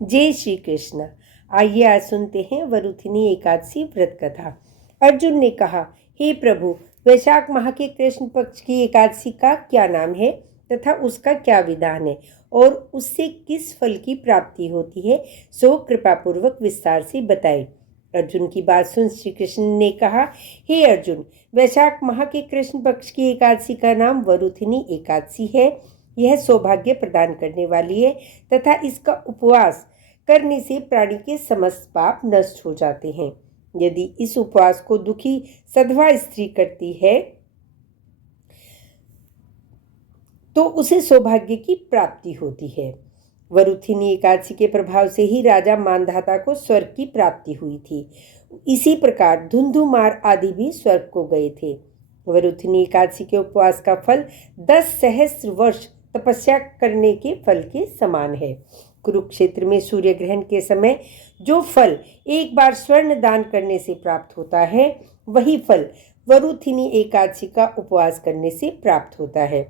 जय श्री कृष्ण। आइए आज सुनते हैं वरुथिनी एकादशी व्रत कथा। अर्जुन ने कहा, हे प्रभु, वैशाख माह के कृष्ण पक्ष की एकादशी का क्या नाम है तथा उसका क्या विधान है और उससे किस फल की प्राप्ति होती है, सो कृपापूर्वक विस्तार से बताए। अर्जुन की बात सुन श्री कृष्ण ने कहा, हे अर्जुन, वैशाख माह के कृष्ण पक्ष की एकादशी का नाम वरुथिनी एकादशी है। यह सौभाग्य प्रदान करने वाली है तथा इसका उपवास करने से प्राणी के समस्त पाप नष्ट हो जाते हैं। यदि इस उपवास को दुखी सधवा स्त्री करती है तो उसे सौभाग्य की प्राप्ति होती है। वरुथिनी एकादशी के प्रभाव से ही राजा मानधाता को स्वर्ग की प्राप्ति हुई थी। इसी प्रकार धुंधुमार आदि भी स्वर्ग को गए थे। वरुथिनी एकादशी के उपवास का फल 10 सहस्त्र वर्ष तपस्या करने के फल के समान है। कुरुक्षेत्र में सूर्य ग्रहण के समय जो फल एक बार स्वर्ण दान करने से प्राप्त होता है, वही फल वरुथिनी एकादशी का उपवास करने से प्राप्त होता है।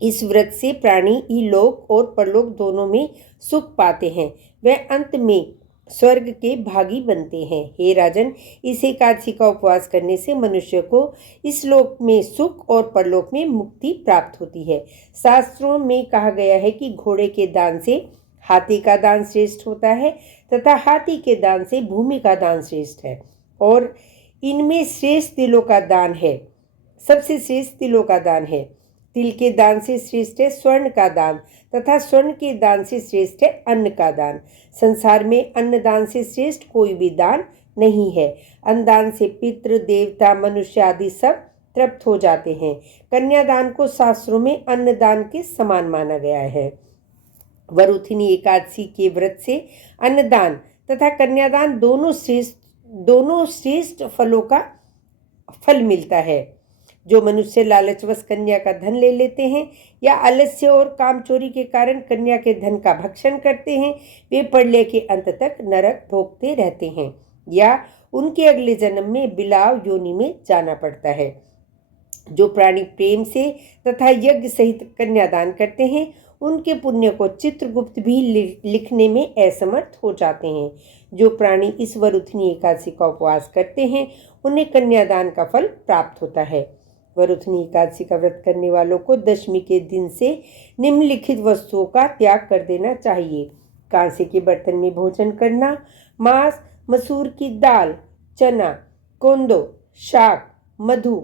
इस व्रत से प्राणी इलोक और परलोक दोनों में सुख पाते हैं। वह अंत में स्वर्ग के भागी बनते हैं। हे राजन, इस एकादशी का उपवास करने से मनुष्य को इस लोक में सुख और परलोक में मुक्ति प्राप्त होती है। शास्त्रों में कहा गया है कि घोड़े के दान से हाथी का दान श्रेष्ठ होता है तथा हाथी के दान से भूमि का दान श्रेष्ठ है, और इनमें श्रेष्ठ तिलों का दान है। सबसे श्रेष्ठ तिलों का दान है। तिल के दान से श्रेष्ठ है स्वर्ण का दान तथा स्वर्ण के दान से श्रेष्ठ है अन्न का दान। संसार में अन्न दान से श्रेष्ठ कोई भी दान नहीं है। अन्नदान से पितृ, देवता, मनुष्य आदि सब तृप्त हो जाते हैं। कन्यादान को शास्त्रों में अन्नदान के समान माना गया है। वरुथिनी एकादशी के व्रत से अन्नदान तथा कन्यादान दोनों श्रेष्ठ फलों का फल मिलता है। जो मनुष्य लालचवश कन्या का धन ले लेते हैं या आलस्य और कामचोरी के कारण कन्या के धन का भक्षण करते हैं, वे प्रलय के अंत तक नरक भोगते रहते हैं या उनके अगले जन्म में बिलाव योनि में जाना पड़ता है। जो प्राणी प्रेम से तथा यज्ञ सहित कन्यादान करते हैं, उनके पुण्य को चित्रगुप्त भी लिखने में असमर्थ हो जाते हैं। जो प्राणी इस वरुथिनी एकादशी का उपवास करते हैं, उन्हें कन्यादान का फल प्राप्त होता है। वरुथिनी एकादशी का व्रत करने वालों को दशमी के दिन से निम्नलिखित वस्तुओं का त्याग कर देना चाहिए: कांसे के बर्तन में भोजन करना, मांस, मसूर की दाल, चना, कोंदो, शाक, मधु,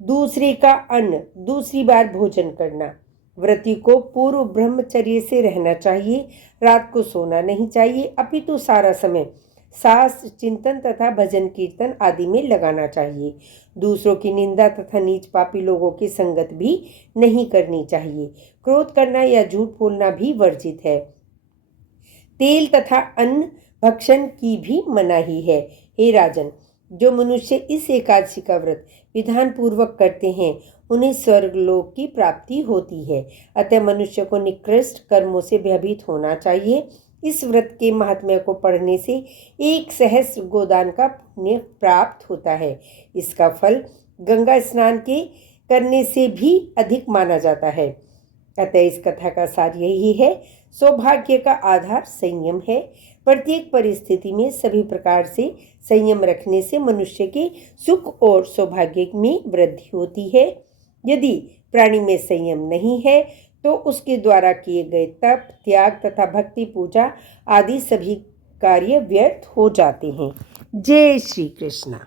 दूसरे का अन्न दूसरी बार भोजन करना। व्रती को पूर्व ब्रह्मचर्य से रहना चाहिए। रात को सोना नहीं चाहिए, अपितु सारा समय शास्त्र चिंतन तथा भजन कीर्तन आदि में लगाना चाहिए। दूसरों की निंदा तथा नीच पापी लोगों की संगत भी नहीं करनी चाहिए। क्रोध करना या झूठ बोलना भी वर्जित है। तेल तथा अन्न भक्षण की भी मनाही है। हे राजन, जो मनुष्य इस एकादशी का व्रत विधान पूर्वक करते हैं, उन्हें स्वर्गलोक की प्राप्ति होती है। अतः मनुष्य को निकृष्ट कर्मों से भयभीत होना चाहिए। इस व्रत के महात्म्य को पढ़ने से 1 सहस्त्र गोदान का पुण्य प्राप्त होता है। इसका फल गंगा स्नान के करने से भी अधिक माना जाता है। अतः इस कथा का सार यही है: सौभाग्य का आधार संयम है। प्रत्येक परिस्थिति में सभी प्रकार से संयम रखने से मनुष्य के सुख और सौभाग्य में वृद्धि होती है। यदि प्राणी में संयम नहीं है तो उसके द्वारा किए गए तप, त्याग तथा भक्ति पूजा आदि सभी कार्य व्यर्थ हो जाते हैं। जय श्री कृष्ण।